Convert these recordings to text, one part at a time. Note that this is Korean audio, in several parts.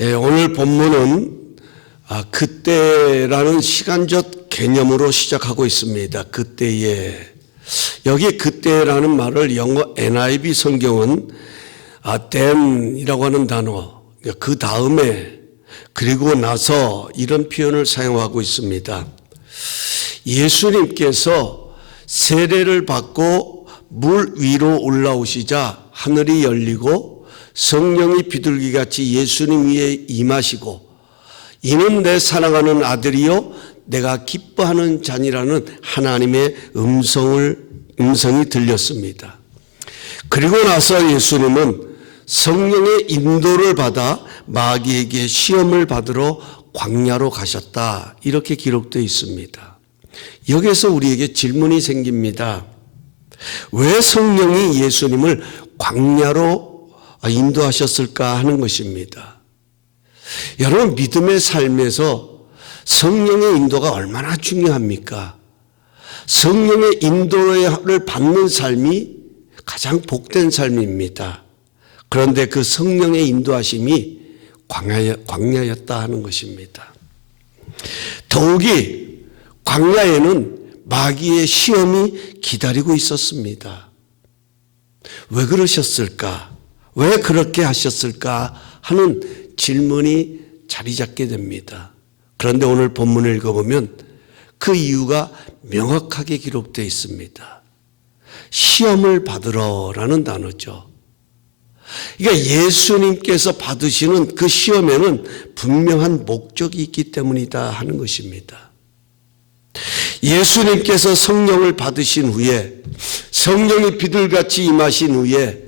오늘 본문은 그때라는 시간적 개념으로 시작하고 있습니다. 그때에. 여기 그때라는 말을 영어 NIV 성경은 then이라고 하는 단어, 그 다음에, 그리고 나서 이런 표현을 사용하고 있습니다. 예수님께서 세례를 받고 물 위로 올라오시자 하늘이 열리고 성령이 비둘기같이 예수님 위에 임하시고 이는 내 사랑하는 아들이요 내가 기뻐하는 자니라는 하나님의 음성이 들렸습니다. 그리고 나서 예수님은 성령의 인도를 받아 마귀에게 시험을 받으러 광야로 가셨다. 이렇게 기록되어 있습니다. 여기에서 우리에게 질문이 생깁니다. 왜 성령이 예수님을 광야로 인도하셨을까 하는 것입니다. 여러분, 믿음의 삶에서 성령의 인도가 얼마나 중요합니까? 성령의 인도를 받는 삶이 가장 복된 삶입니다. 그런데 그 성령의 인도하심이 광야였다 하는 것입니다. 더욱이 광야에는 마귀의 시험이 기다리고 있었습니다. 왜 그러셨을까? 왜 그렇게 하셨을까 하는 질문이 자리 잡게 됩니다. 그런데 오늘 본문을 읽어보면 그 이유가 명확하게 기록되어 있습니다. 시험을 받으러라는 단어죠. 그러니까 예수님께서 받으시는 그 시험에는 분명한 목적이 있기 때문이다 하는 것입니다. 예수님께서 성령을 받으신 후에, 성령이 비둘같이 임하신 후에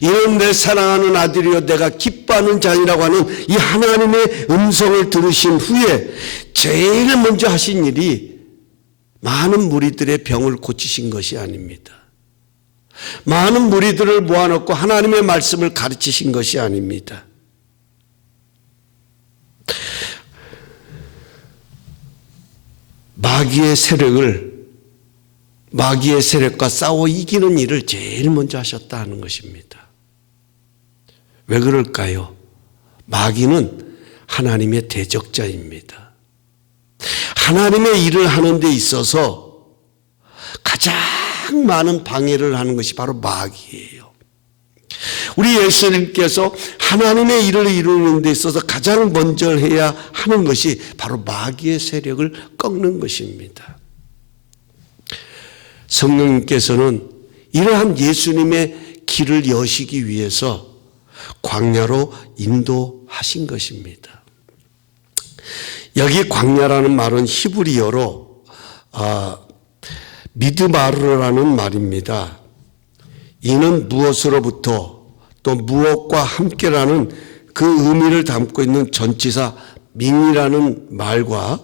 이는 내 사랑하는 아들이요 내가 기뻐하는 자니라고 하는 이 하나님의 음성을 들으신 후에 제일 먼저 하신 일이 많은 무리들의 병을 고치신 것이 아닙니다. 많은 무리들을 모아놓고 하나님의 말씀을 가르치신 것이 아닙니다. 마귀의 세력과 싸워 이기는 일을 제일 먼저 하셨다 하는 것입니다. 왜 그럴까요? 마귀는 하나님의 대적자입니다. 하나님의 일을 하는 데 있어서 가장 많은 방해를 하는 것이 바로 마귀예요. 우리 예수님께서 하나님의 일을 이루는 데 있어서 가장 먼저 해야 하는 것이 바로 마귀의 세력을 꺾는 것입니다. 성령님께서는 이러한 예수님의 길을 여시기 위해서 광야로 인도하신 것입니다. 여기 광야라는 말은 히브리어로 미드마르라는 말입니다. 이는 무엇으로부터 또 무엇과 함께라는 그 의미를 담고 있는 전치사 민이라는 말과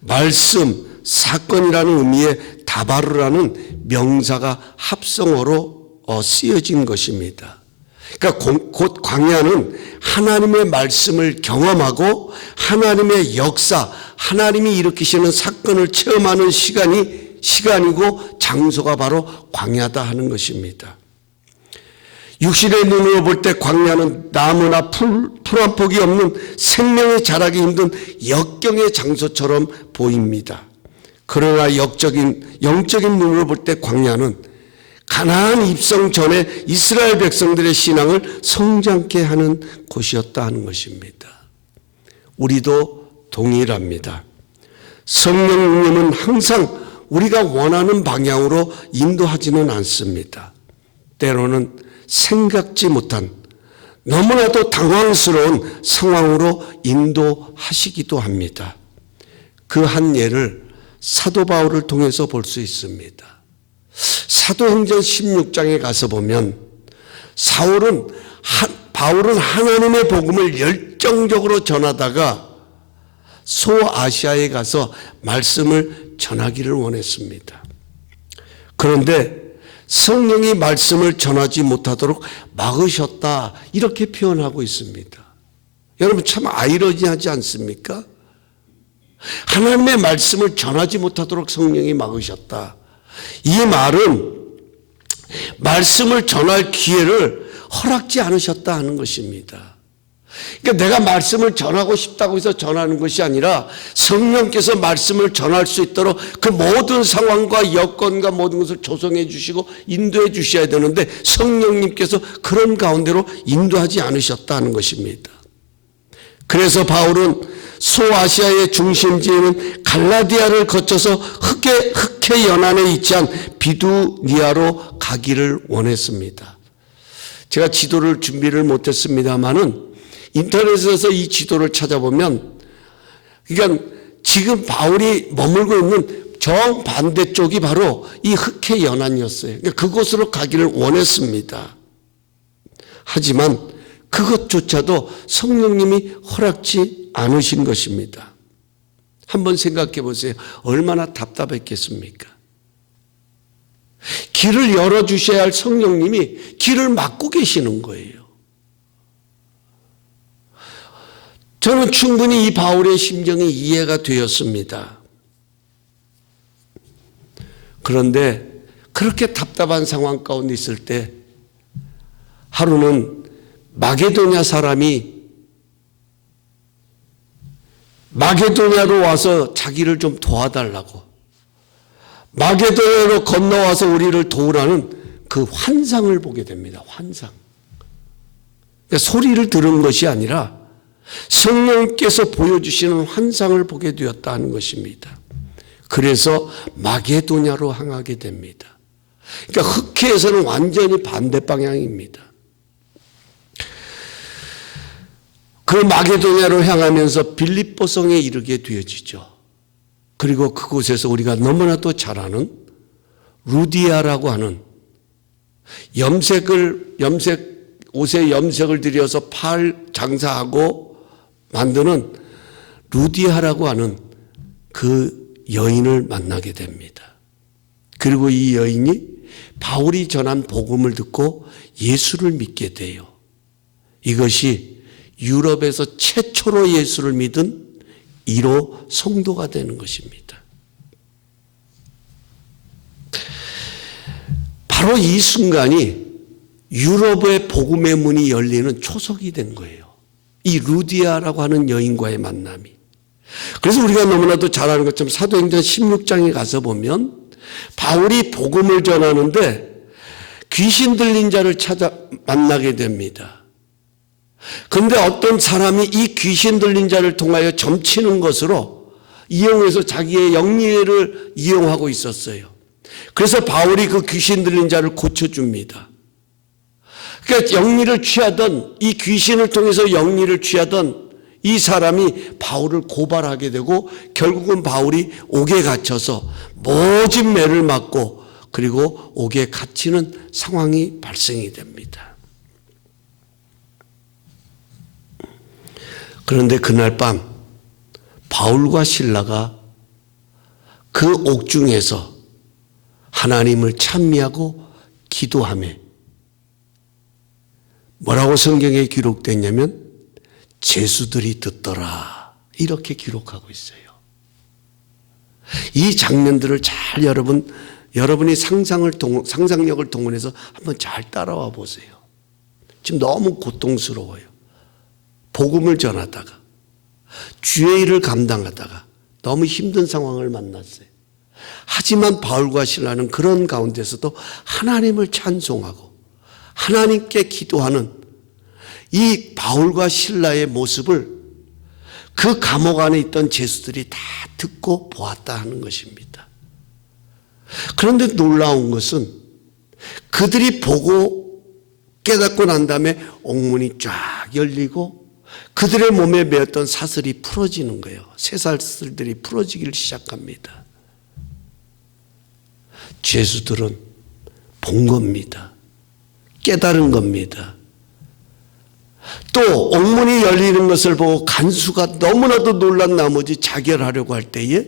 말씀, 사건이라는 의미의 다바르라는 명사가 합성어로 쓰여진 것입니다. 그러니까 곧 광야는 하나님의 말씀을 경험하고 하나님의 역사, 하나님이 일으키시는 사건을 체험하는 시간이고 장소가 바로 광야다 하는 것입니다. 육신의 눈으로 볼 때 광야는 나무나 풀 한 폭이 없는 생명에 자라기 힘든 역경의 장소처럼 보입니다. 그러나 영적인 눈으로 볼 때 광야는 가나안 입성 전에 이스라엘 백성들의 신앙을 성장케 하는 곳이었다 하는 것입니다. 우리도 동일합니다. 성령님은 항상 우리가 원하는 방향으로 인도하지는 않습니다. 때로는 생각지 못한 너무나도 당황스러운 상황으로 인도하시기도 합니다. 그 한 예를 사도 바울을 통해서 볼 수 있습니다. 사도행전 16장에 가서 보면 바울은 하나님의 복음을 열정적으로 전하다가 소아시아에 가서 말씀을 전하기를 원했습니다. 그런데 성령이 말씀을 전하지 못하도록 막으셨다 이렇게 표현하고 있습니다. 여러분 참 아이러니하지 않습니까? 하나님의 말씀을 전하지 못하도록 성령이 막으셨다. 이 말은 말씀을 전할 기회를 허락지 않으셨다 하는 것입니다. 그러니까 내가 말씀을 전하고 싶다고 해서 전하는 것이 아니라 성령께서 말씀을 전할 수 있도록 그 모든 상황과 여건과 모든 것을 조성해 주시고 인도해 주셔야 되는데 성령님께서 그런 가운데로 인도하지 않으셨다는 것입니다. 그래서 바울은 소아시아의 중심지에는 갈라디아를 거쳐서 흑해 연안에 위치한 비두니아로 가기를 원했습니다. 제가 지도를 준비를 못했습니다마는 인터넷에서 이 지도를 찾아보면, 그러니까 지금 바울이 머물고 있는 정반대쪽이 바로 이 흑해 연안이었어요. 그러니까 그곳으로 가기를 원했습니다. 하지만 그것조차도 성령님이 허락지 않으신 것입니다. 한번 생각해 보세요. 얼마나 답답했겠습니까? 길을 열어주셔야 할 성령님이 길을 막고 계시는 거예요. 저는 충분히 이 바울의 심정이 이해가 되었습니다. 그런데 그렇게 답답한 상황 가운데 있을 때 하루는 마게도냐 사람이 마게도냐로 와서 자기를 좀 도와달라고, 마게도냐로 건너와서 우리를 도우라는 그 환상을 보게 됩니다. 환상. 그러니까 소리를 들은 것이 아니라 성령께서 보여주시는 환상을 보게 되었다는 것입니다. 그래서 마게도냐로 향하게 됩니다. 그러니까 흑해에서는 완전히 반대 방향입니다. 그 마게도냐로 향하면서 빌립보성에 이르게 되어지죠. 그리고 그곳에서 우리가 너무나도 잘 아는 루디아라고 하는 옷에 염색을 들여서 팔 장사하고 만드는 루디아라고 하는 그 여인을 만나게 됩니다. 그리고 이 여인이 바울이 전한 복음을 듣고 예수를 믿게 돼요. 이것이 유럽에서 최초로 예수를 믿은 1호 성도가 되는 것입니다. 바로 이 순간이 유럽의 복음의 문이 열리는 초석이 된 거예요. 이 루디아라고 하는 여인과의 만남이. 그래서 우리가 너무나도 잘 아는 것처럼 사도행전 16장에 가서 보면 바울이 복음을 전하는데 귀신 들린 자를 만나게 됩니다. 그런데 어떤 사람이 이 귀신 들린 자를 통하여 점치는 것으로 이용해서 자기의 영리를 이용하고 있었어요. 그래서 바울이 그 귀신 들린 자를 고쳐줍니다. 그러니까 영리를 취하던, 이 귀신을 통해서 영리를 취하던 이 사람이 바울을 고발하게 되고 결국은 바울이 옥에 갇혀서 모진 매를 맞고 그리고 옥에 갇히는 상황이 발생이 됩니다. 그런데 그날 밤 바울과 실라가 그 옥중에서 하나님을 찬미하고 기도하며 뭐라고 성경에 기록됐냐면 제수들이 듣더라 이렇게 기록하고 있어요. 이 장면들을 잘 여러분이 상상력을 동원해서 한번 잘 따라와 보세요. 지금 너무 고통스러워요. 복음을 전하다가 주의 일을 감당하다가 너무 힘든 상황을 만났어요. 하지만 바울과 실라는 그런 가운데서도 하나님을 찬송하고 하나님께 기도하는 이 바울과 실라의 모습을 그 감옥 안에 있던 죄수들이 다 듣고 보았다 하는 것입니다. 그런데 놀라운 것은 그들이 보고 깨닫고 난 다음에 옥문이 쫙 열리고 그들의 몸에 매었던 사슬이 풀어지는 거예요. 쇠사슬들이 풀어지기 시작합니다. 죄수들은 본 겁니다. 깨달은 겁니다. 또 옥문이 열리는 것을 보고 간수가 너무나도 놀란 나머지 자결하려고 할 때에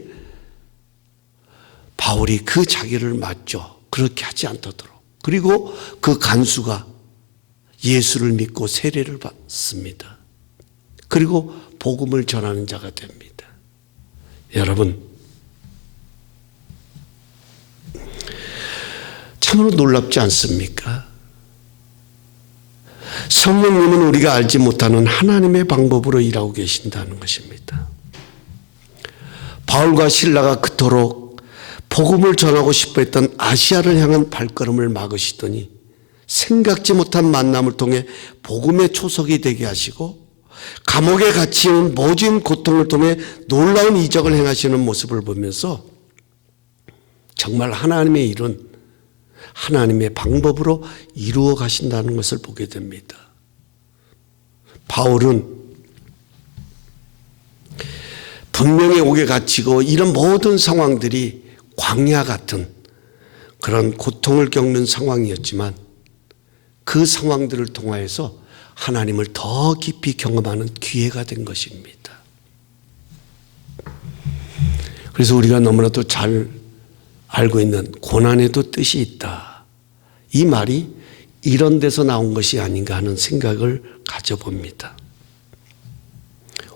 바울이 그 자결을 막죠. 그렇게 하지 않도록. 그리고 그 간수가 예수를 믿고 세례를 받습니다. 그리고 복음을 전하는 자가 됩니다. 여러분, 참으로 놀랍지 않습니까? 성령님은 우리가 알지 못하는 하나님의 방법으로 일하고 계신다는 것입니다. 바울과 실라가 그토록 복음을 전하고 싶어 했던 아시아를 향한 발걸음을 막으시더니 생각지 못한 만남을 통해 복음의 초석이 되게 하시고 감옥에 갇히는 모진 고통을 통해 놀라운 이적을 행하시는 모습을 보면서 정말 하나님의 일은 하나님의 방법으로 이루어 가신다는 것을 보게 됩니다. 바울은 분명히 옥에 갇히고 이런 모든 상황들이 광야 같은 그런 고통을 겪는 상황이었지만 그 상황들을 통하여서 하나님을 더 깊이 경험하는 기회가 된 것입니다. 그래서 우리가 너무나도 잘 알고 있는 고난에도 뜻이 있다. 이 말이 이런 데서 나온 것이 아닌가 하는 생각을 가져봅니다.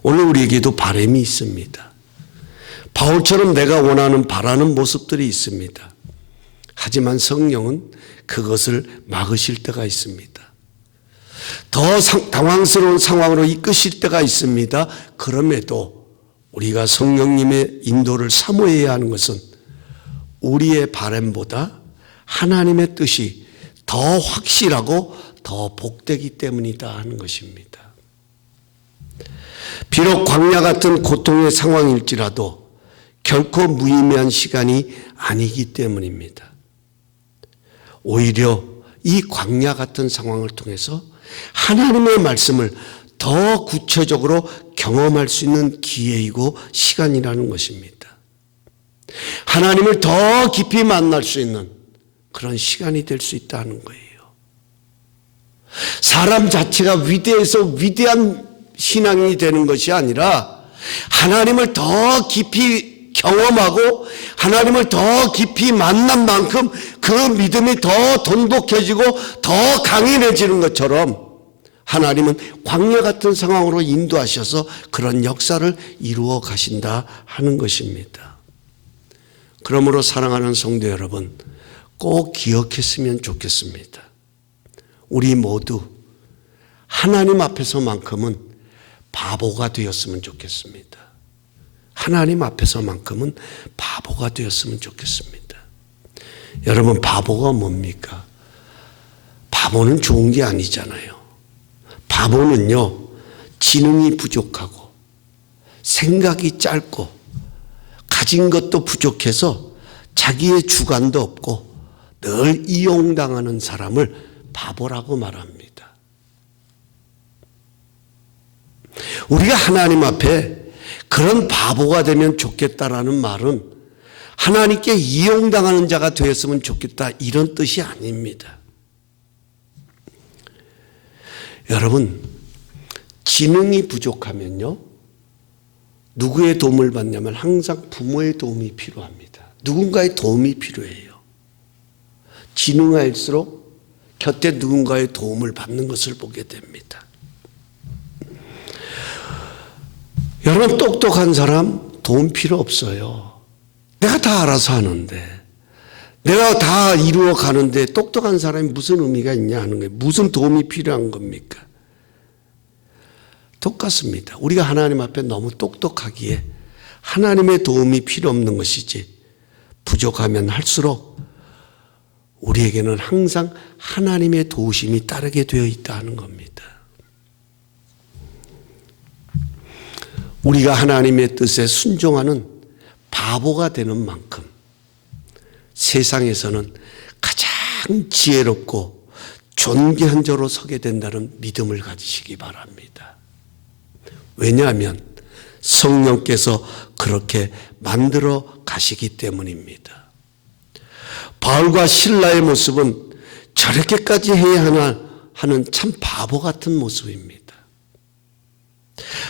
오늘 우리에게도 바람이 있습니다. 바울처럼 내가 원하는 바라는 모습들이 있습니다. 하지만 성령은 그것을 막으실 때가 있습니다. 더 당황스러운 상황으로 이끄실 때가 있습니다. 그럼에도 우리가 성령님의 인도를 사모해야 하는 것은 우리의 바람보다 하나님의 뜻이 더 확실하고 더 복되기 때문이다 하는 것입니다. 비록 광야 같은 고통의 상황일지라도 결코 무의미한 시간이 아니기 때문입니다. 오히려 이 광야 같은 상황을 통해서 하나님의 말씀을 더 구체적으로 경험할 수 있는 기회이고 시간이라는 것입니다. 하나님을 더 깊이 만날 수 있는 그런 시간이 될 수 있다는 거예요. 사람 자체가 위대해서 위대한 신앙이 되는 것이 아니라 하나님을 더 깊이 경험하고 하나님을 더 깊이 만난 만큼 그 믿음이 더 돈독해지고 더 강인해지는 것처럼 하나님은 광야 같은 상황으로 인도하셔서 그런 역사를 이루어 가신다 하는 것입니다. 그러므로 사랑하는 성도 여러분, 꼭 기억했으면 좋겠습니다. 우리 모두 하나님 앞에서만큼은 바보가 되었으면 좋겠습니다. 하나님 앞에서만큼은 바보가 되었으면 좋겠습니다. 여러분, 바보가 뭡니까? 바보는 좋은 게 아니잖아요. 바보는요, 지능이 부족하고 생각이 짧고 가진 것도 부족해서 자기의 주관도 없고 늘 이용당하는 사람을 바보라고 말합니다. 우리가 하나님 앞에 그런 바보가 되면 좋겠다라는 말은 하나님께 이용당하는 자가 되었으면 좋겠다 이런 뜻이 아닙니다. 여러분, 지능이 부족하면요, 누구의 도움을 받냐면 항상 부모의 도움이 필요합니다. 누군가의 도움이 필요해요. 지능할수록 곁에 누군가의 도움을 받는 것을 보게 됩니다. 여러분, 똑똑한 사람 도움 필요 없어요. 내가 다 알아서 하는데, 내가 다 이루어 가는데 똑똑한 사람이 무슨 의미가 있냐 하는 거예요. 무슨 도움이 필요한 겁니까? 똑같습니다. 우리가 하나님 앞에 너무 똑똑하기에 하나님의 도움이 필요 없는 것이지, 부족하면 할수록 우리에게는 항상 하나님의 도우심이 따르게 되어 있다 하는 겁니다. 우리가 하나님의 뜻에 순종하는 바보가 되는 만큼 세상에서는 가장 지혜롭고 존귀한 자로 서게 된다는 믿음을 가지시기 바랍니다. 왜냐하면 성령께서 그렇게 만들어 가시기 때문입니다. 바울과 실라의 모습은 저렇게까지 해야 하나 하는 참 바보 같은 모습입니다.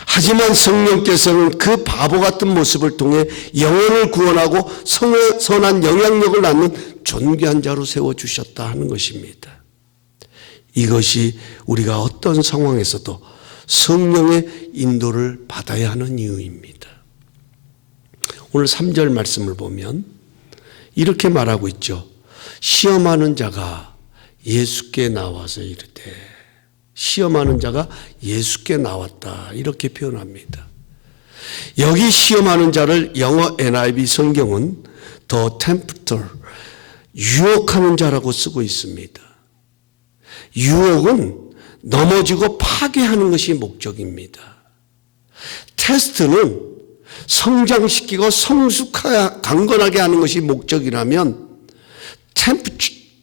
하지만 성령께서는 그 바보 같은 모습을 통해 영혼을 구원하고 선한 영향력을 낳는 존귀한 자로 세워주셨다 하는 것입니다. 이것이 우리가 어떤 상황에서도 성령의 인도를 받아야 하는 이유입니다. 오늘 3절 말씀을 보면 이렇게 말하고 있죠. 시험하는 자가 예수께 나와서 이르되, 시험하는 자가 예수께 나왔다. 이렇게 표현합니다. 여기 시험하는 자를 영어 NIV 성경은 The Tempter, 유혹하는 자라고 쓰고 있습니다. 유혹은 넘어지고 파괴하는 것이 목적입니다. 테스트는 성장시키고 강건하게 하는 것이 목적이라면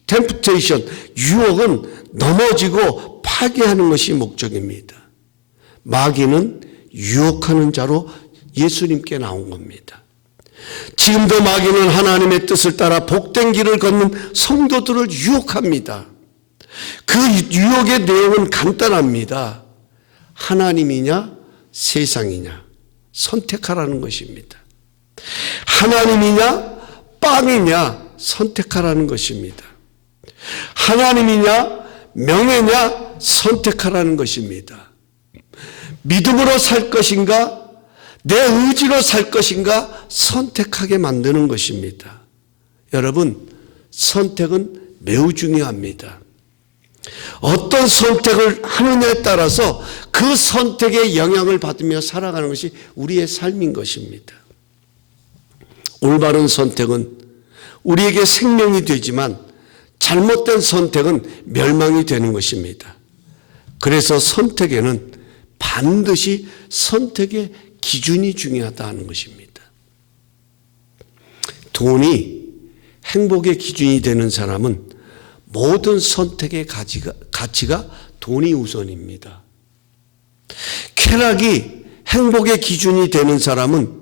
템프테이션, 유혹은 넘어지고 파괴하는 것이 목적입니다. 마귀는 유혹하는 자로 예수님께 나온 겁니다. 지금도 마귀는 하나님의 뜻을 따라 복된 길을 걷는 성도들을 유혹합니다. 그 유혹의 내용은 간단합니다. 하나님이냐 세상이냐 선택하라는 것입니다. 하나님이냐 빵이냐 선택하라는 것입니다. 하나님이냐 명예냐 선택하라는 것입니다. 믿음으로 살 것인가 내 의지로 살 것인가 선택하게 만드는 것입니다. 여러분, 선택은 매우 중요합니다. 어떤 선택을 하느냐에 따라서 그 선택의 영향을 받으며 살아가는 것이 우리의 삶인 것입니다. 올바른 선택은 우리에게 생명이 되지만 잘못된 선택은 멸망이 되는 것입니다. 그래서 선택에는 반드시 선택의 기준이 중요하다는 것입니다. 돈이 행복의 기준이 되는 사람은 모든 선택의 가치가 돈이 우선입니다. 쾌락이 행복의 기준이 되는 사람은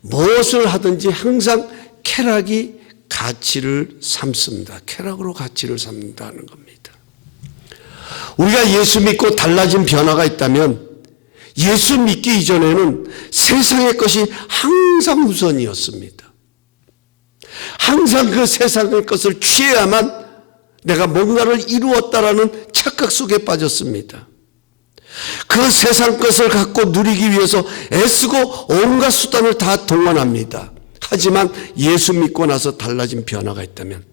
무엇을 하든지 항상 쾌락이 가치를 삼습니다. 쾌락으로 가치를 삼는다는 겁니다. 우리가 예수 믿고 달라진 변화가 있다면 예수 믿기 이전에는 세상의 것이 항상 우선이었습니다. 항상 그 세상의 것을 취해야만 내가 뭔가를 이루었다라는 착각 속에 빠졌습니다. 그 세상 것을 갖고 누리기 위해서 애쓰고 온갖 수단을 다 동원합니다. 하지만 예수 믿고 나서 달라진 변화가 있다면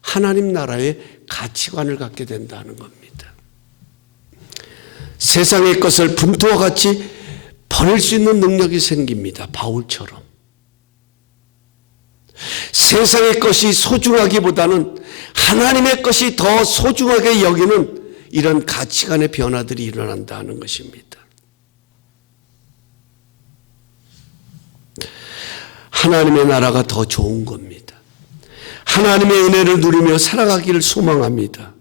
하나님 나라의 가치관을 갖게 된다는 겁니다. 세상의 것을 분투와 같이 버릴 수 있는 능력이 생깁니다. 바울처럼. 세상의 것이 소중하기보다는 하나님의 것이 더 소중하게 여기는 이런 가치관의 변화들이 일어난다는 것입니다. 하나님의 나라가 더 좋은 겁니다. 하나님의 은혜를 누리며 살아가기를 소망합니다.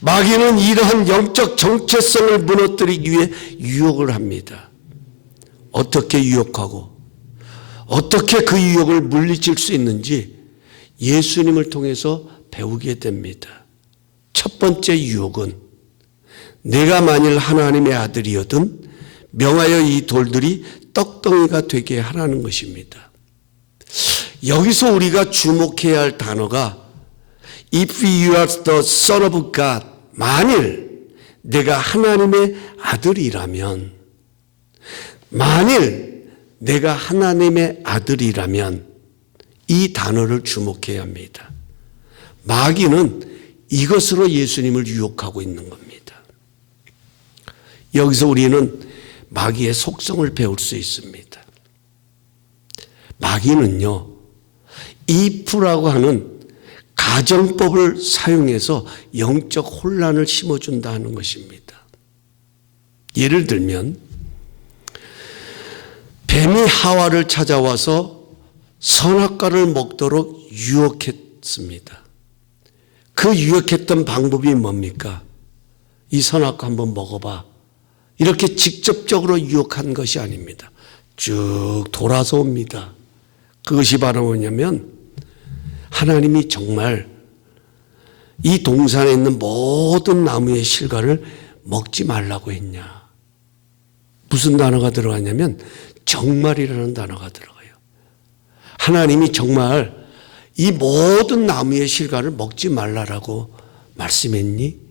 마귀는 이러한 영적 정체성을 무너뜨리기 위해 유혹을 합니다. 어떻게 유혹하고 어떻게 그 유혹을 물리칠 수 있는지 예수님을 통해서 배우게 됩니다. 첫 번째 유혹은 내가 만일 하나님의 아들이어든 명하여 이 돌들이 떡덩이가 되게 하라는 것입니다. 여기서 우리가 주목해야 할 단어가 If you are the son of God, 만일 내가 하나님의 아들이라면, 만일 내가 하나님의 아들이라면 이 단어를 주목해야 합니다. 마귀는 이것으로 예수님을 유혹하고 있는 겁니다. 여기서 우리는 마귀의 속성을 배울 수 있습니다. 마귀는요, if라고 하는 가정법을 사용해서 영적 혼란을 심어준다는 것입니다. 예를 들면 뱀이 하와를 찾아와서 선악과를 먹도록 유혹했습니다. 그 유혹했던 방법이 뭡니까? 이 선악과 한번 먹어봐. 이렇게 직접적으로 유혹한 것이 아닙니다. 쭉 돌아서 옵니다. 그것이 바로 뭐냐면 하나님이 정말 이 동산에 있는 모든 나무의 실과를 먹지 말라고 했냐. 무슨 단어가 들어가냐면 정말이라는 단어가 들어가요. 하나님이 정말 이 모든 나무의 실과를 먹지 말라라고 말씀했니?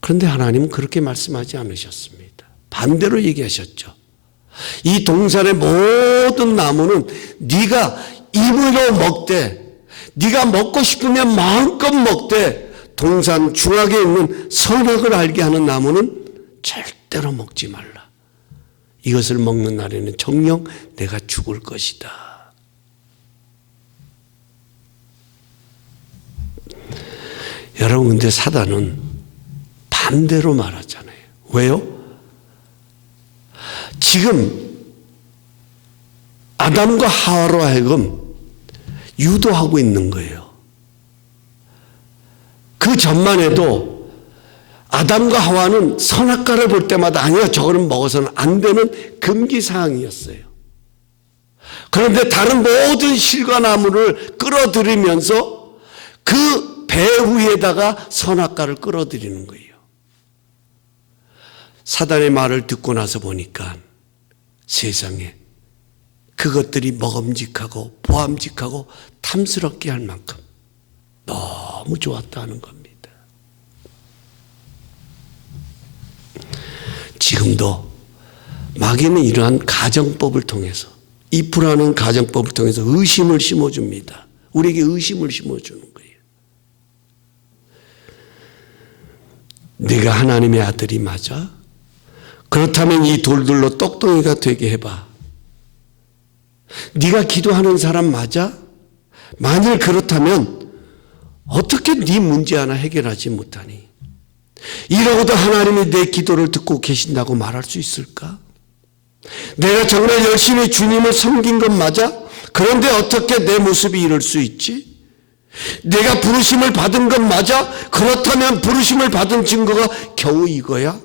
그런데 하나님은 그렇게 말씀하지 않으셨습니다. 반대로 얘기하셨죠. 이 동산의 모든 나무는 네가 입으로 먹되, 네가 먹고 싶으면 마음껏 먹되 동산 중앙에 있는 선악을 알게 하는 나무는 절대로 먹지 말라. 이것을 먹는 날에는 정녕 내가 죽을 것이다. 여러분, 근데 사단은 반대로 말하잖아요. 왜요? 지금 아담과 하와로 하여금 유도하고 있는 거예요. 그 전만 해도 아담과 하와는 선악과를 볼 때마다 아니야, 저거는 먹어서는 안 되는 금기사항이었어요. 그런데 다른 모든 실과 나무를 끌어들이면서 그 배 위에다가 선악과를 끌어들이는 거예요. 사단의 말을 듣고 나서 보니까 세상에 그것들이 먹음직하고 보암직하고 탐스럽게 할 만큼 너무 좋았다는 겁니다. 지금도 마귀는 이러한 가정법을 통해서, 이 불안한 가정법을 통해서 의심을 심어줍니다. 우리에게 의심을 심어주는 거예요. 네가 하나님의 아들이 맞아? 그렇다면 이 돌들로 떡덩이가 되게 해봐. 네가 기도하는 사람 맞아? 만일 그렇다면 어떻게 네 문제 하나 해결하지 못하니? 이러고도 하나님이 내 기도를 듣고 계신다고 말할 수 있을까? 내가 정말 열심히 주님을 섬긴 건 맞아? 그런데 어떻게 내 모습이 이럴 수 있지? 내가 부르심을 받은 건 맞아? 그렇다면 부르심을 받은 증거가 겨우 이거야?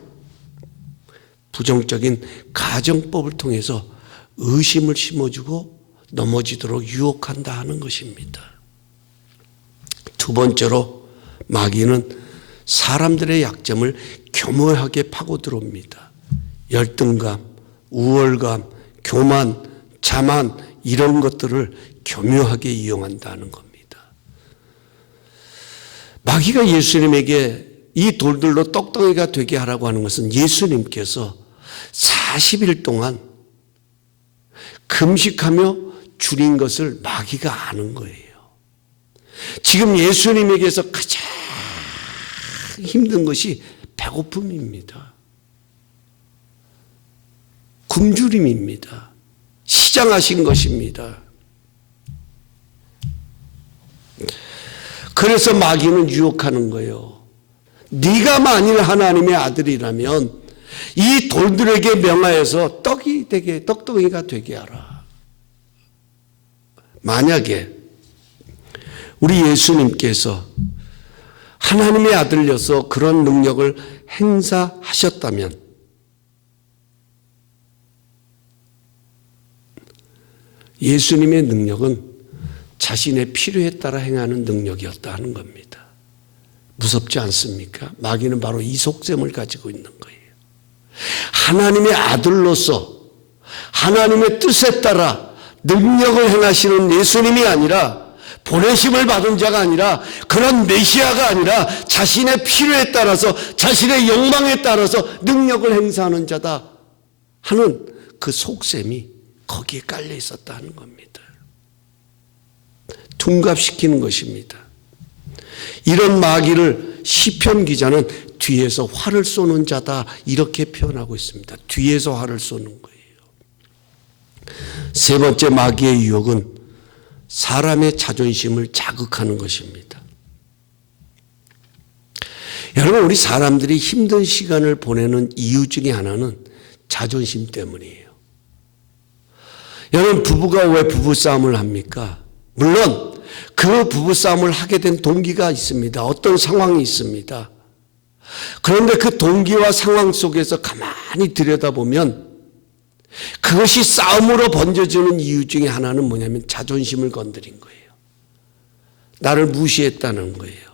부정적인 가정법을 통해서 의심을 심어주고 넘어지도록 유혹한다 하는 것입니다. 두 번째로 마귀는 사람들의 약점을 교묘하게 파고 들어옵니다. 열등감, 우월감, 교만, 자만, 이런 것들을 교묘하게 이용한다는 겁니다. 마귀가 예수님에게 이 돌들로 떡덩이가 되게 하라고 하는 것은 예수님께서 40일 동안 금식하며 줄인 것을 마귀가 아는 거예요. 지금 예수님에게서 가장 힘든 것이 배고픔입니다. 굶주림입니다. 시장하신 것입니다. 그래서 마귀는 유혹하는 거예요. 네가 만일 하나님의 아들이라면 이 돌들에게 명하여서 떡덩이가 되게 하라. 만약에 우리 예수님께서 하나님의 아들이어서 그런 능력을 행사하셨다면 예수님의 능력은 자신의 필요에 따라 행하는 능력이었다 하는 겁니다. 무섭지 않습니까? 마귀는 바로 이 속셈을 가지고 있는 거예요. 하나님의 아들로서 하나님의 뜻에 따라 능력을 행하시는 예수님이 아니라, 보내심을 받은 자가 아니라, 그런 메시아가 아니라 자신의 필요에 따라서, 자신의 욕망에 따라서 능력을 행사하는 자다 하는 그 속셈이 거기에 깔려 있었다 하는 겁니다. 둔갑시키는 것입니다. 이런 마귀를 시편 기자는 뒤에서 활을 쏘는 자다 이렇게 표현하고 있습니다. 뒤에서 활을 쏘는 거예요. 세 번째 마귀의 유혹은 사람의 자존심을 자극하는 것입니다. 여러분, 우리 사람들이 힘든 시간을 보내는 이유 중에 하나는 자존심 때문이에요. 여러분, 부부가 왜 부부싸움을 합니까? 물론 그 부부싸움을 하게 된 동기가 있습니다. 어떤 상황이 있습니다. 그런데 그 동기와 상황 속에서 가만히 들여다보면 그것이 싸움으로 번져지는 이유 중에 하나는 뭐냐면 자존심을 건드린 거예요. 나를 무시했다는 거예요.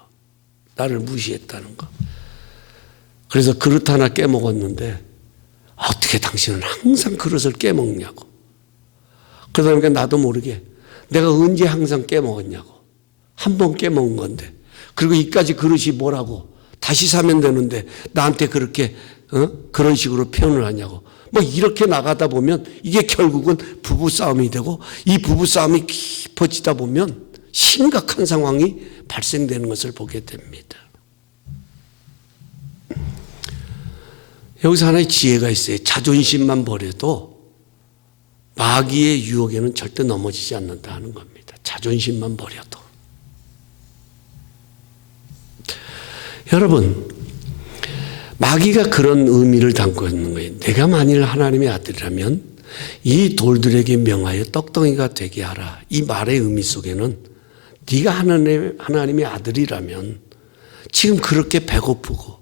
나를 무시했다는 거. 그래서 그릇 하나 깨먹었는데 어떻게 당신은 항상 그릇을 깨먹냐고. 그러다 보니까 나도 모르게 내가 언제 항상 깨먹었냐고. 한 번 깨먹은 건데. 그리고 이까지 그릇이 뭐라고. 다시 사면 되는데 나한테 그렇게 그런 식으로 표현을 하냐고. 뭐 이렇게 나가다 보면 이게 결국은 부부싸움이 되고, 이 부부싸움이 깊어지다 보면 심각한 상황이 발생되는 것을 보게 됩니다. 여기서 하나의 지혜가 있어요. 자존심만 버려도 마귀의 유혹에는 절대 넘어지지 않는다 하는 겁니다. 자존심만 버려도. 여러분, 마귀가 그런 의미를 담고 있는 거예요. 내가 만일 하나님의 아들이라면 이 돌들에게 명하여 떡덩이가 되게 하라. 이 말의 의미 속에는 네가 하나님의 아들이라면 지금 그렇게 배고프고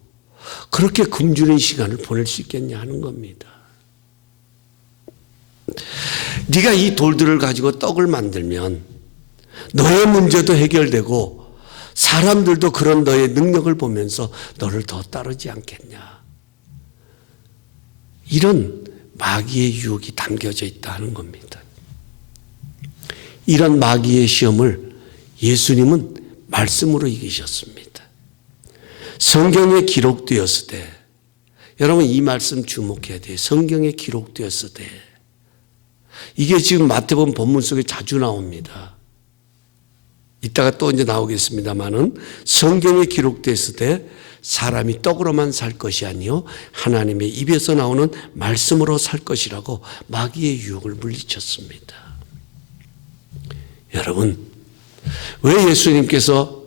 그렇게 굶주린 시간을 보낼 수 있겠냐 하는 겁니다. 네가 이 돌들을 가지고 떡을 만들면 너의 문제도 해결되고 사람들도 그런 너의 능력을 보면서 너를 더 따르지 않겠냐. 이런 마귀의 유혹이 담겨져 있다는 겁니다. 이런 마귀의 시험을 예수님은 말씀으로 이기셨습니다. 성경에 기록되었을 때, 여러분 이 말씀 주목해야 돼요. 성경에 기록되었을 때, 이게 지금 마태복음 본문 속에 자주 나옵니다. 이따가 또 이제 나오겠습니다만은 성경에 기록됐을 때 사람이 떡으로만 살 것이 아니요 하나님의 입에서 나오는 말씀으로 살 것이라고 마귀의 유혹을 물리쳤습니다. 여러분, 왜 예수님께서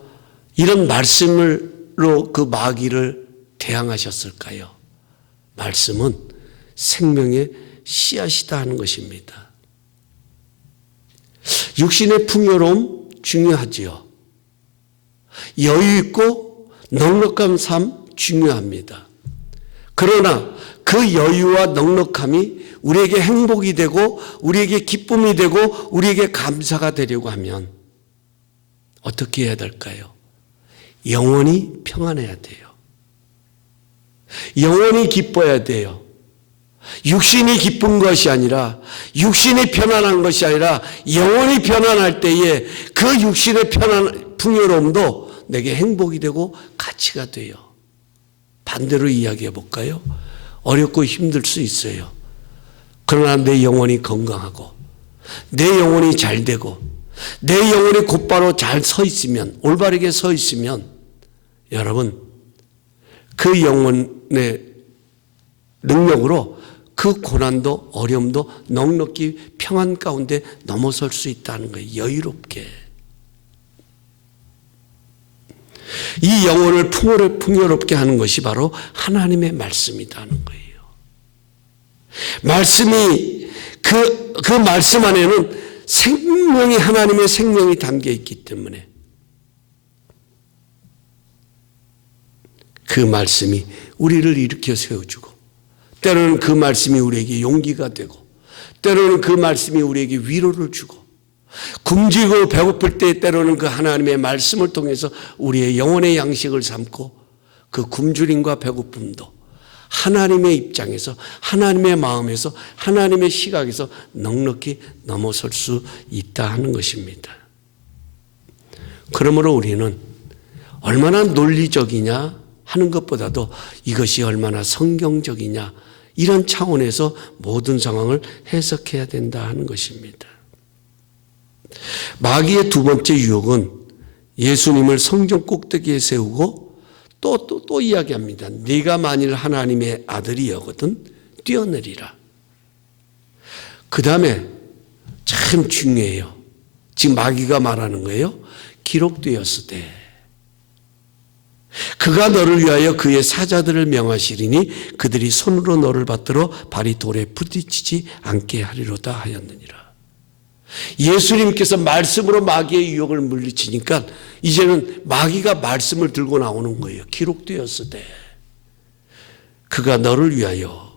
이런 말씀으로 그 마귀를 대항하셨을까요? 말씀은 생명의 씨앗이다 하는 것입니다. 육신의 풍요로움 중요하지요. 여유 있고 넉넉한 삶 중요합니다. 그러나 그 여유와 넉넉함이 우리에게 행복이 되고 우리에게 기쁨이 되고 우리에게 감사가 되려고 하면 어떻게 해야 될까요? 영원히 평안해야 돼요. 영원히 기뻐야 돼요. 육신이 기쁜 것이 아니라 육신이 편안한 것이 아니라 영원히 편안할 때에 그 육신의 풍요로움도 내게 행복이 되고 가치가 돼요. 반대로 이야기해 볼까요? 어렵고 힘들 수 있어요. 그러나 내 영혼이 건강하고 내 영혼이 잘 되고 내 영혼이 곧바로 잘 서 있으면, 올바르게 서 있으면 여러분 그 영혼의 능력으로 그 고난도 어려움도 넉넉히 평안 가운데 넘어설 수 있다는 거예요. 여유롭게. 이 영혼을 풍요롭게 하는 것이 바로 하나님의 말씀이라는 거예요. 말씀이 그 말씀 안에는 생명이, 하나님의 생명이 담겨 있기 때문에 그 말씀이 우리를 일으켜 세워주고, 때로는 그 말씀이 우리에게 용기가 되고, 때로는 그 말씀이 우리에게 위로를 주고, 굶주리고 배고플 때 때로는 그 하나님의 말씀을 통해서 우리의 영혼의 양식을 삼고 그 굶주림과 배고픔도 하나님의 입장에서, 하나님의 마음에서, 하나님의 시각에서 넉넉히 넘어설 수 있다 하는 것입니다. 그러므로 우리는 얼마나 논리적이냐 하는 것보다도 이것이 얼마나 성경적이냐, 이런 차원에서 모든 상황을 해석해야 된다 하는 것입니다. 마귀의 두 번째 유혹은 예수님을 성전 꼭대기에 세우고 또 이야기합니다. 네가 만일 하나님의 아들이여거든 뛰어내리라. 그 다음에 참 중요해요. 지금 마귀가 말하는 거예요. 기록되었을 때 그가 너를 위하여 그의 사자들을 명하시리니 그들이 손으로 너를 받들어 발이 돌에 부딪히지 않게 하리로다 하였느니라. 예수님께서 말씀으로 마귀의 유혹을 물리치니까 이제는 마귀가 말씀을 들고 나오는 거예요. 기록되었을 때 그가 너를 위하여.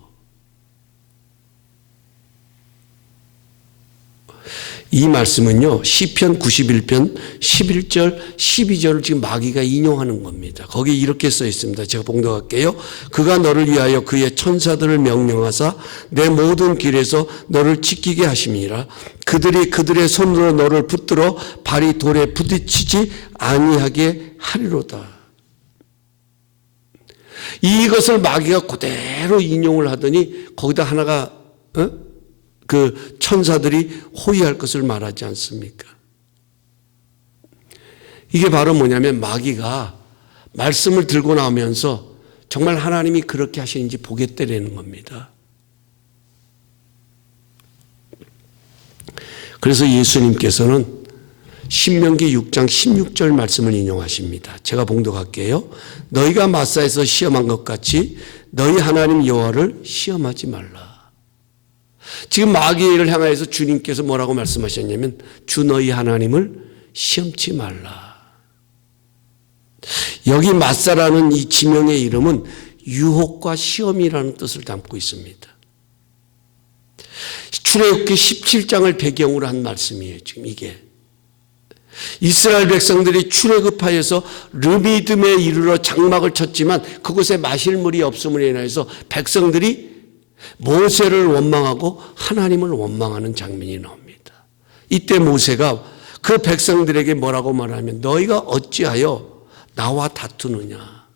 이 말씀은요, 시편 91편 11절 12절을 지금 마귀가 인용하는 겁니다. 거기에 이렇게 써 있습니다. 제가 봉독할게요. 그가 너를 위하여 그의 천사들을 명령하사 내 모든 길에서 너를 지키게 하심이라. 그들이 그들의 손으로 너를 붙들어 발이 돌에 부딪히지 아니하게 하리로다. 이것을 마귀가 그대로 인용을 하더니 거기다 하나가 그 천사들이 호위할 것을 말하지 않습니까? 이게 바로 뭐냐면 마귀가 말씀을 들고 나오면서 정말 하나님이 그렇게 하시는지 보겠다라는 겁니다. 그래서 예수님께서는 신명기 6장 16절 말씀을 인용하십니다. 제가 봉독할게요. 너희가 마사에서 시험한 것 같이 너희 하나님 여호와를 시험하지 말라. 지금 마귀를 향하여서 주님께서 뭐라고 말씀하셨냐면 주 너희 하나님을 시험치 말라. 여기 마사라는 이 지명의 이름은 유혹과 시험이라는 뜻을 담고 있습니다. 출애굽기 17장을 배경으로 한 말씀이에요. 지금 이게 이스라엘 백성들이 출애굽하여서 르비딤에 이르러 장막을 쳤지만 그곳에 마실 물이 없음으로 인하여서 백성들이 모세를 원망하고 하나님을 원망하는 장면이 나옵니다. 이때 모세가 그 백성들에게 뭐라고 말하면 너희가 어찌하여 나와 다투느냐,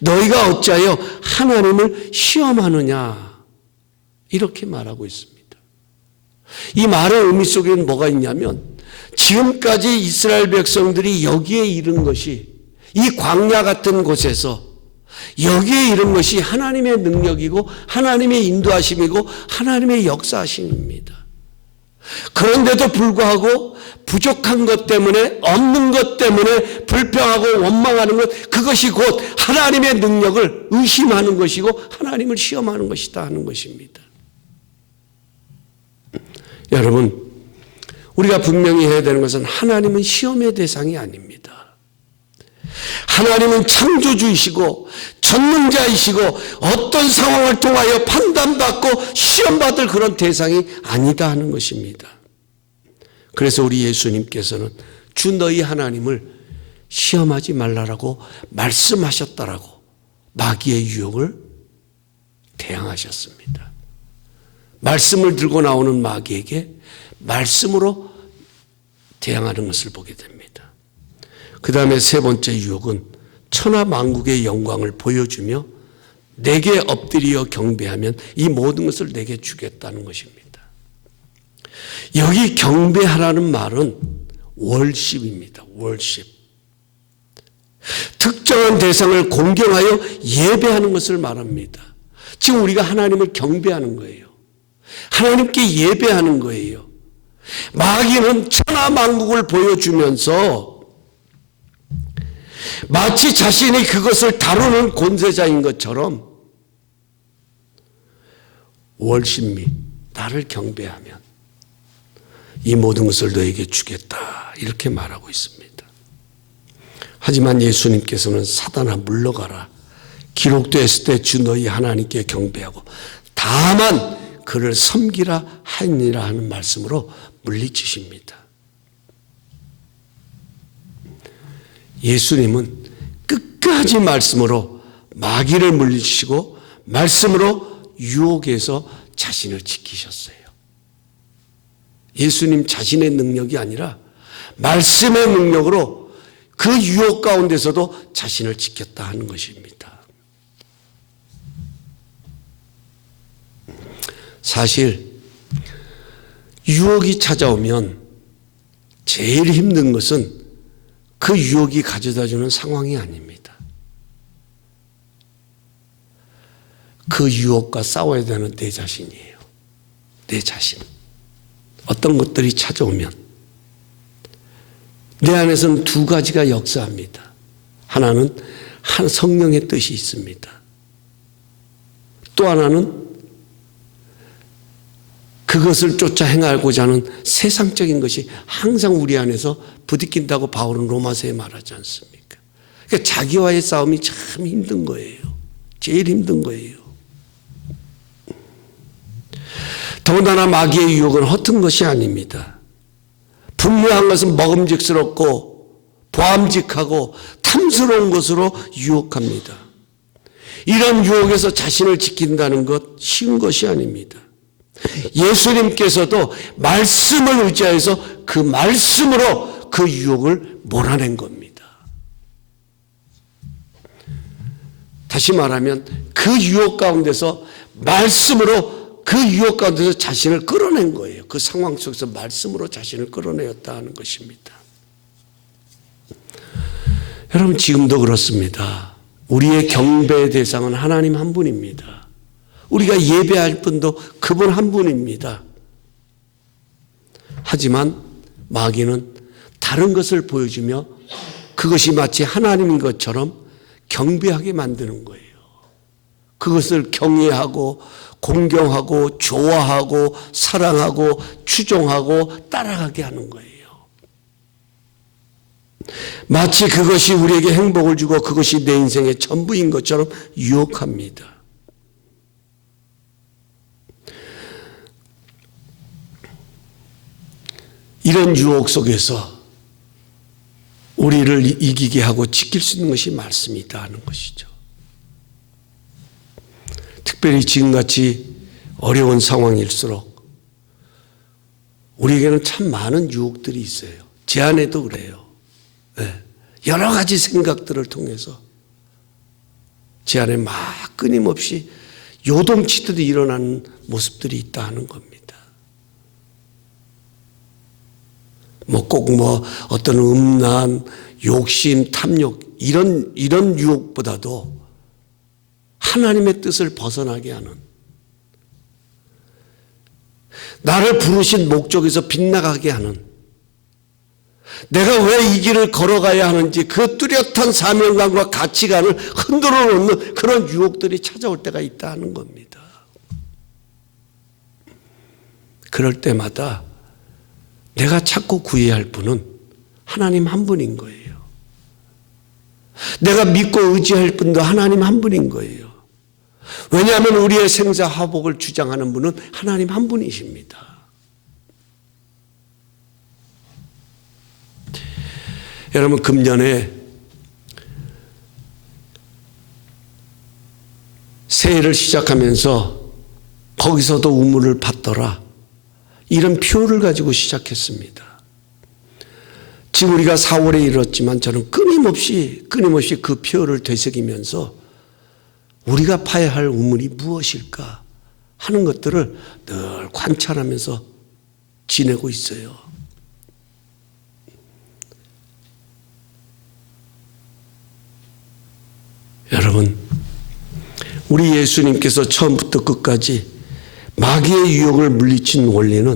너희가 어찌하여 하나님을 시험하느냐, 이렇게 말하고 있습니다. 이 말의 의미 속에는 뭐가 있냐면 지금까지 이스라엘 백성들이 여기에 이른 것이, 이 광야 같은 곳에서 여기에 이른 것이 하나님의 능력이고 하나님의 인도하심이고 하나님의 역사하심입니다. 그런데도 불구하고 부족한 것 때문에, 없는 것 때문에 불평하고 원망하는 것, 그것이 곧 하나님의 능력을 의심하는 것이고 하나님을 시험하는 것이다 하는 것입니다. 여러분, 우리가 분명히 해야 되는 것은 하나님은 시험의 대상이 아닙니다. 하나님은 창조주이시고 전능자이시고 어떤 상황을 통하여 판단받고 시험받을 그런 대상이 아니다 하는 것입니다. 그래서 우리 예수님께서는 주 너희 하나님을 시험하지 말라라고 말씀하셨다라고 마귀의 유혹을 대항하셨습니다. 말씀을 들고 나오는 마귀에게 말씀으로 대항하는 것을 보게 됩니다. 그 다음에 세 번째 유혹은 천하 만국의 영광을 보여주며 내게 엎드려 경배하면 이 모든 것을 내게 주겠다는 것입니다. 여기 경배하라는 말은 월십입니다. 월십. 특정한 대상을 공경하여 예배하는 것을 말합니다. 지금 우리가 하나님을 경배하는 거예요. 하나님께 예배하는 거예요. 마귀는 천하 만국을 보여주면서 마치 자신이 그것을 다루는 권세자인 것처럼 월십미, 나를 경배하면 이 모든 것을 너에게 주겠다, 이렇게 말하고 있습니다. 하지만 예수님께서는 사단아 물러가라, 기록되었을 때 주 너희 하나님께 경배하고 다만 그를 섬기라 하니라 하는 말씀으로 물리치십니다. 예수님은 끝까지 말씀으로 마귀를 물리치시고 말씀으로 유혹에서 자신을 지키셨어요. 예수님 자신의 능력이 아니라 말씀의 능력으로 그 유혹 가운데서도 자신을 지켰다 하는 것입니다. 사실 유혹이 찾아오면 제일 힘든 것은 그 유혹이 가져다주는 상황이 아닙니다. 그 유혹과 싸워야 되는 내 자신이에요. 내 자신. 어떤 것들이 찾아오면 내 안에서는 두 가지가 역사합니다. 하나는 한 성령의 뜻이 있습니다. 또 하나는 그것을 쫓아 행하고자 하는 세상적인 것이 항상 우리 안에서 부딪힌다고 바울은 로마서에 말하지 않습니까? 그러니까 자기와의 싸움이 참 힘든 거예요. 제일 힘든 거예요. 더군다나 마귀의 유혹은 허튼 것이 아닙니다. 분명한 것은 먹음직스럽고 보암직하고 탐스러운 것으로 유혹합니다. 이런 유혹에서 자신을 지킨다는 것 쉬운 것이 아닙니다. 예수님께서도 말씀을 의지해서 그 말씀으로 그 유혹을 몰아낸 겁니다. 다시 말하면 그 유혹 가운데서 말씀으로 그 유혹 가운데서 자신을 끌어낸 거예요. 그 상황 속에서 말씀으로 자신을 끌어내었다 하는 것입니다. 여러분 지금도 그렇습니다. 우리의 경배의 대상은 하나님 한 분입니다. 우리가 예배할 분도 그분 한 분입니다. 하지만 마귀는 다른 것을 보여주며 그것이 마치 하나님인 것처럼 경배하게 만드는 거예요. 그것을 경외하고 공경하고 좋아하고 사랑하고 추종하고 따라가게 하는 거예요. 마치 그것이 우리에게 행복을 주고 그것이 내 인생의 전부인 것처럼 유혹합니다. 이런 유혹 속에서 우리를 이기게 하고 지킬 수 있는 것이 말씀이다 하는 것이죠. 특별히 지금같이 어려운 상황일수록 우리에게는 참 많은 유혹들이 있어요. 제 안에도 그래요. 네. 여러 가지 생각들을 통해서 제 안에 막 끊임없이 요동치듯이 일어나는 모습들이 있다 하는 겁니다. 꼭 어떤 음란, 욕심, 탐욕 이런 유혹보다도 하나님의 뜻을 벗어나게 하는, 나를 부르신 목적에서 빗나가게 하는, 내가 왜 이 길을 걸어가야 하는지 그 뚜렷한 사명감과 가치관을 흔들어 놓는 그런 유혹들이 찾아올 때가 있다 하는 겁니다. 그럴 때마다 내가 찾고 구해야 할 분은 하나님 한 분인 거예요. 내가 믿고 의지할 분도 하나님 한 분인 거예요. 왜냐하면 우리의 생사화복을 주장하는 분은 하나님 한 분이십니다. 여러분, 금년에 새해를 시작하면서 거기서도 우물을 받더라, 이런 표를 가지고 시작했습니다. 지금 우리가 4월에 이뤘지만 저는 끊임없이 그 표를 되새기면서 우리가 파야 할 우물이 무엇일까 하는 것들을 늘 관찰하면서 지내고 있어요. 여러분, 우리 예수님께서 처음부터 끝까지 마귀의 유혹을 물리친 원리는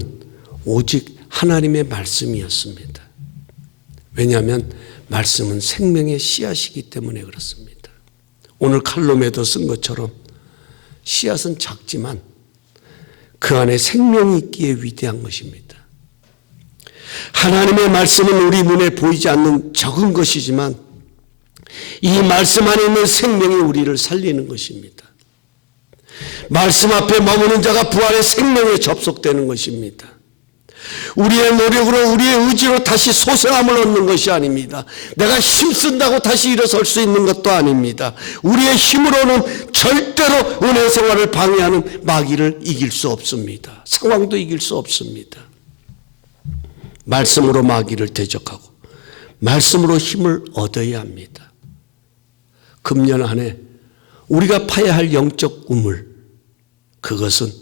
오직 하나님의 말씀이었습니다. 왜냐하면 말씀은 생명의 씨앗이기 때문에 그렇습니다. 오늘 칼럼에도 쓴 것처럼 씨앗은 작지만 그 안에 생명이 있기에 위대한 것입니다. 하나님의 말씀은 우리 눈에 보이지 않는 적은 것이지만 이 말씀 안에 있는 생명이 우리를 살리는 것입니다. 말씀 앞에 머무는 자가 부활의 생명에 접속되는 것입니다. 우리의 노력으로 우리의 의지로 다시 소생함을 얻는 것이 아닙니다. 내가 힘쓴다고 다시 일어설 수 있는 것도 아닙니다. 우리의 힘으로는 절대로 은혜 생활을 방해하는 마귀를 이길 수 없습니다. 상황도 이길 수 없습니다. 말씀으로 마귀를 대적하고 말씀으로 힘을 얻어야 합니다. 금년 한 해 우리가 파야 할 영적 우물, 그것은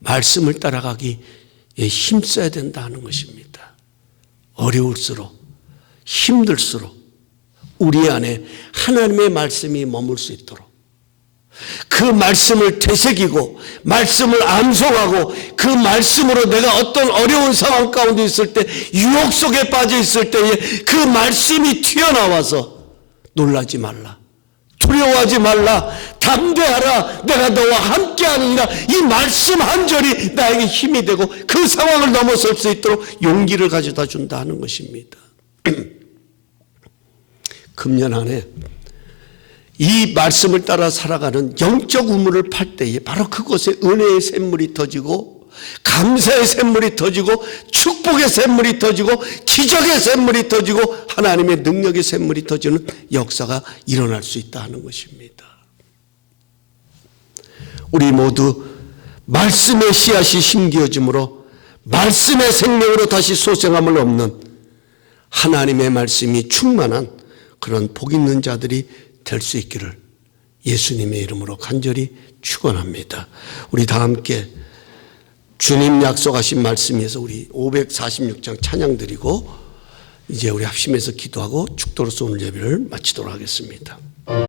말씀을 따라가기에 힘써야 된다 하는 것입니다. 어려울수록, 힘들수록 우리 안에 하나님의 말씀이 머물 수 있도록 그 말씀을 되새기고 말씀을 암송하고 그 말씀으로 내가 어떤 어려운 상황 가운데 있을 때, 유혹 속에 빠져 있을 때에 그 말씀이 튀어나와서 놀라지 말라, 두려워하지 말라, 담대하라, 내가 너와 함께하느니라, 이 말씀 한 절이 나에게 힘이 되고 그 상황을 넘어설 수 있도록 용기를 가져다 준다 하는 것입니다. 금년 한 해 이 말씀을 따라 살아가는 영적 우물을 팔 때에 바로 그곳에 은혜의 샘물이 터지고 감사의 샘물이 터지고 축복의 샘물이 터지고 기적의 샘물이 터지고 하나님의 능력의 샘물이 터지는 역사가 일어날 수 있다 하는 것입니다. 우리 모두 말씀의 씨앗이 심겨짐으로 말씀의 생명으로 다시 소생함을 얻는 하나님의 말씀이 충만한 그런 복 있는 자들이 될 수 있기를 예수님의 이름으로 간절히 축원합니다. 우리 다 함께 주님 약속하신 말씀에서 우리 546장 찬양 드리고 이제 우리 합심해서 기도하고 축도로서 오늘 예배를 마치도록 하겠습니다.